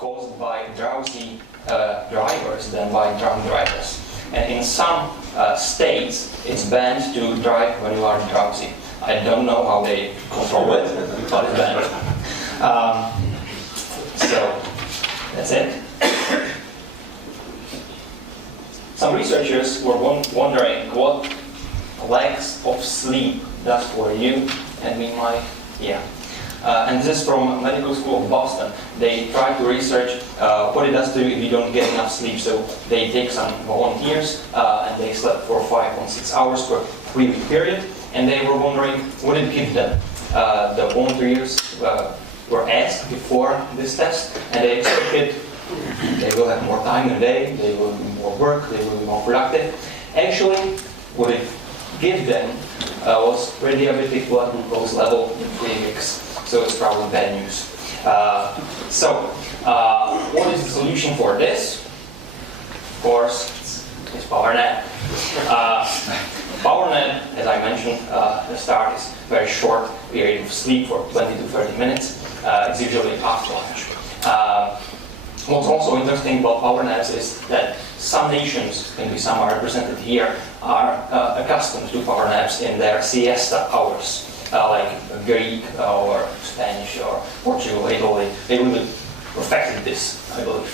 caused by drowsy drivers than by drunk drivers. And in some states, it's banned to drive when you are drowsy. I don't know how they control it, but it's banned. So, that's it. Some researchers were wondering what lacks of sleep does for you and me, Mike. Yeah. And this is from Medical School of Boston. They try to research what it does to you if you don't get enough sleep. So they take some volunteers and they slept for 5.6 hours for a 3-week period. And they were wondering what it give them. The volunteers were asked before this test, and they expected they will have more time in a day, they will do more work, they will be more productive. Actually, what it gave them was pre-diabetic blood glucose level in 3 weeks. So it's probably bad news. What is the solution for this? Of course, it's power nap. Power nap, as I mentioned, the start is very short period of sleep for 20 to 30 minutes. It's usually after lunch. What's also interesting about power naps is that some nations, maybe some are represented here, are accustomed to power naps in their siesta hours, like Greek or Spanish or Portugal, Italy. They really perfected this, I believe.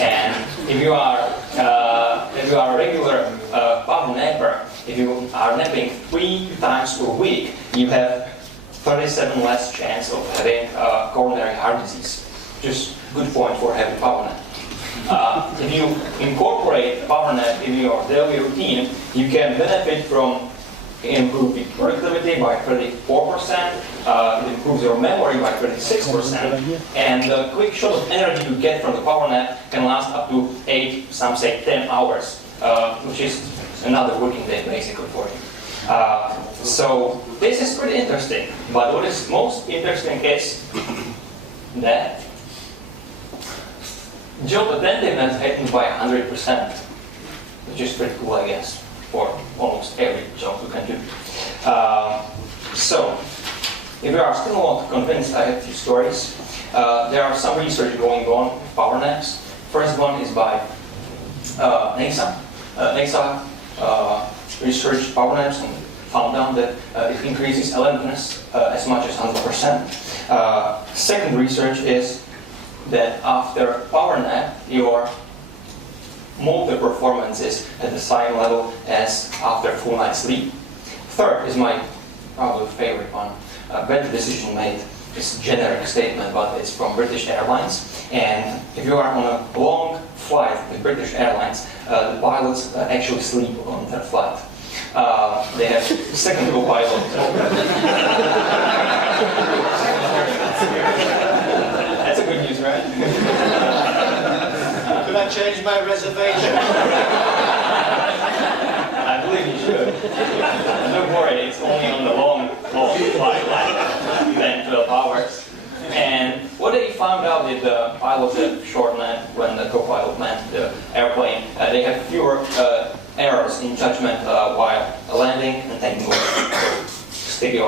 And if you are a regular power napper, if you are napping 3 times per week, you have 37 less chance of having coronary heart disease. Just good point for having power nap. If you incorporate power nap in your daily routine, you can benefit from improving productivity by 34%, it improves your memory by 36%, and the quick shot of energy you get from the power nap can last up to 8, some say 10 hours, which is another working day basically for you. So this is pretty interesting, but what is most interesting is that job attentiveness happens by 100%, which is pretty cool, I guess, for almost every job you can do. So, if you are still not convinced, I have a few stories. There are some research going on with power naps. First one is by NASA. NASA researched power naps and found out that it increases alertness as much as 100%. Second research is that after power nap, your motor performance is at the same level as after full night's sleep. Third is my probably favorite one. Better decision made. It's a generic statement, but it's from British Airlines. And if you are on a long flight with British Airlines, the pilots actually sleep on their flight. They have second co-pilot. That's a good news, right? Could I change my reservation? I believe you should. Don't worry, it's only on the long flight, like 10, 12 hours. And what they found out is the pilots have short nap when the co-pilot landed the airplane. They have fewer errors in judgment while landing and taking off. Stick to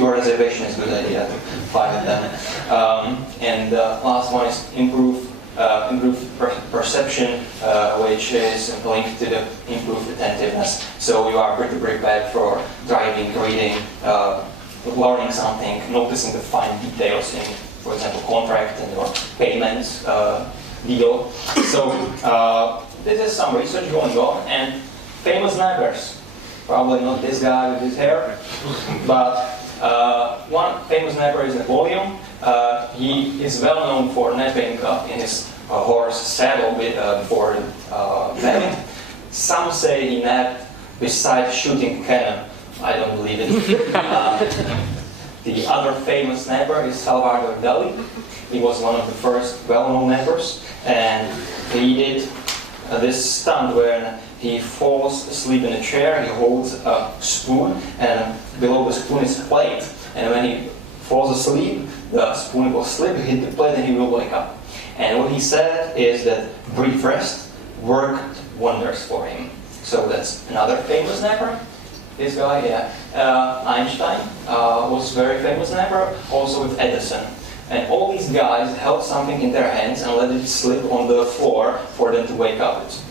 your reservation is a good idea to find them. And the last one is improved perception, which is linked to the improved attentiveness. So you are pretty prepared for driving, reading, learning something, noticing the fine details in, for example, contract and your payments deal. So this is some research going on, and famous nappers. Probably not this guy with his hair, but one famous napper is Napoleon. He is well known for napping in his horse saddle before battle. Some say he napped beside shooting cannon. I don't believe it. The other famous napper is Salvador Dali. He was one of the first well-known nappers, and he did this stunt where he falls asleep in a chair, he holds a spoon, and below the spoon is a plate. And when he falls asleep, the spoon will slip, hit the plate, and he will wake up. And what he said is that brief rest worked wonders for him. So that's another famous napper. This guy, yeah. Einstein was a very famous napper, also with Edison. and all these guys held something in their hands and let it slip on the floor for them to wake up. It's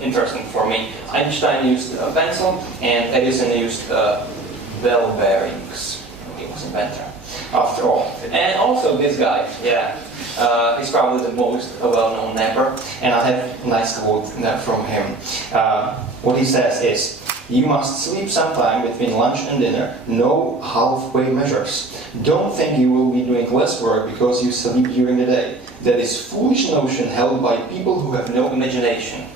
interesting for me. Einstein used a pencil, and Edison used bell bearings. He was an inventor, after all. And also this guy, he's probably the most well-known napper, and I have a nice quote from him. What he says is, "You must sleep sometime between lunch and dinner, no halfway measures. Don't think you will be doing less work because you sleep during the day. That is foolish notion held by people who have no imagination."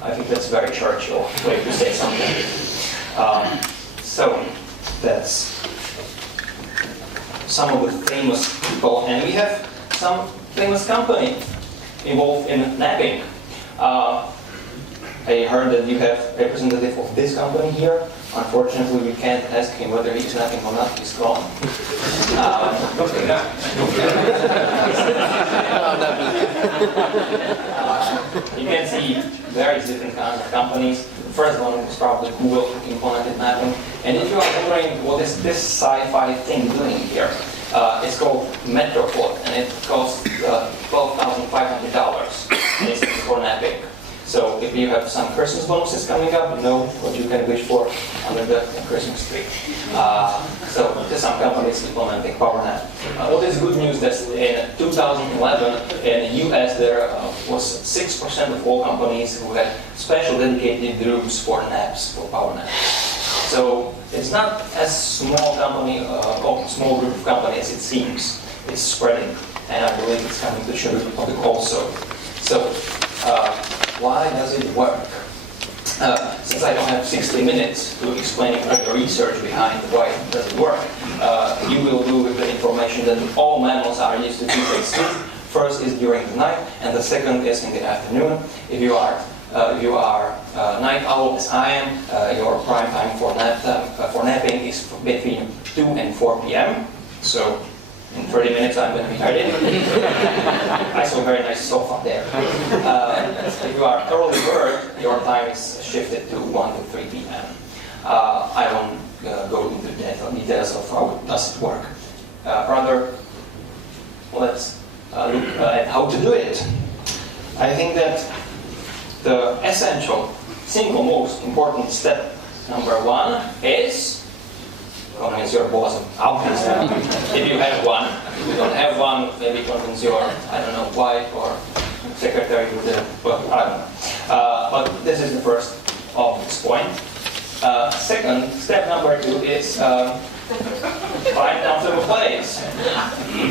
I think that's a very Churchill way to say something. So that's some of the famous people, and we have some famous company involved in napping. I heard that you have a representative of this company here. Unfortunately, we can't ask him whether he's napping or not. He's gone. You can see various different kinds of companies. The first one was probably Google, who implemented napping. And if you are wondering what is this sci-fi thing doing here, it's called Metroflot, and it costs $12,500 for napping. So if you have some Christmas bonuses coming up, you know what you can wish for under the Christmas tree. So there's some companies implementing power nap. What is good news that in 2011 in the US there was 6% of all companies who had special dedicated rooms for naps, for power naps. So it's not as small company or small group of companies as it seems. It's spreading, and I believe it's coming to Czech Republic also. So why does it work? Since I don't have 60 minutes to explain the research behind why does it work, you will do with the information that all mammals are used to take sleep. First is during the night, and the second is in the afternoon. If you are night owl as I am, your prime time for napping is between 2 and 4 p.m. So in 30 minutes I'm going to be ready. I saw a very nice sofa there. If you are early bird, your time is shifted to 1 to 3 p.m. I won't go into details of how does it work. Rather, let's look at how to do it. I think that the essential, single most important step number 1 is convince your boss, obviously. If you have one. If you don't have one, maybe convince your, I don't know, wife or secretary with it, but I don't know. But this is the first obvious point. Second, step number 2 is find comfortable place.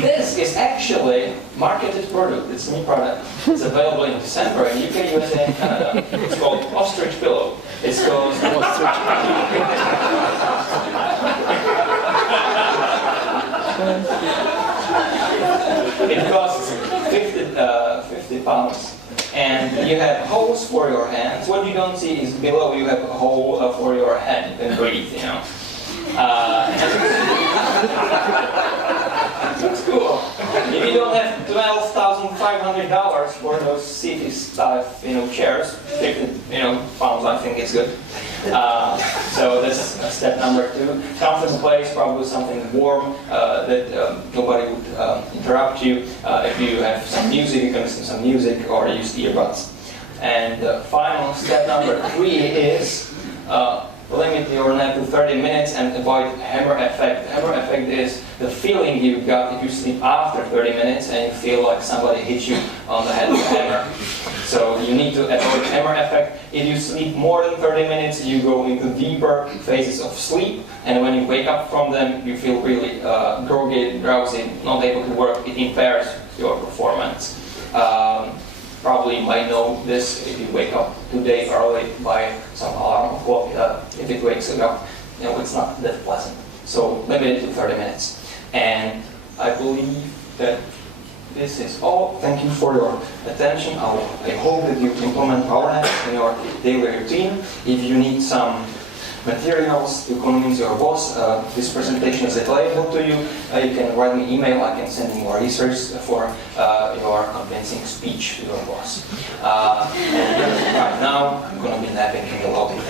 This is actually marketed product. It's a new product. It's available in December in UK, USA, and Canada. It's called Ostrich Pillow. It's called Ostrich. It costs 50 pounds. And you have holes for your hands. What you don't see is below you have a hole for your head. You can breathe, you know. Looks cool. If you don't have $12,500 for those seat stuff, chairs, 50, pounds, I think it's good. So this is step number 2. Comfortable place, probably something warm that nobody would interrupt you. If you have some music, you can listen to some music or use earbuds. And the final step number 3 is limit your nap to 30 minutes and avoid hammer effect. The hammer effect is the feeling you got if you sleep after 30 minutes and you feel like somebody hit you on the head with a hammer. So you need to avoid hammer effect. If you sleep more than 30 minutes, you go into deeper phases of sleep, and when you wake up from them, you feel really groggy, drowsy, not able to work. It impairs your performance. Probably you might know this if you wake up today early by some alarm clock. If it wakes you up, it's not that pleasant. So limit it to 30 minutes. And I believe that this is all. Thank you for your attention. I hope that you implement power naps in your daily routine. If you need some materials to convince your boss, this presentation is available to you. You can write me an email. I can send you more research for your convincing speech to your boss. And right now, I'm going to be napping in the lobby.